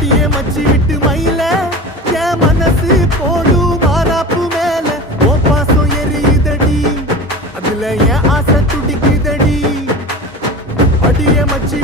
அடியே மச்சி விட்டு மயில என் மனசு போடு மாறாப்பு மேல ஓ பாசம் எரியுதடி அதுல என் ஆசை துடிக்குதடி அடியே மச்சி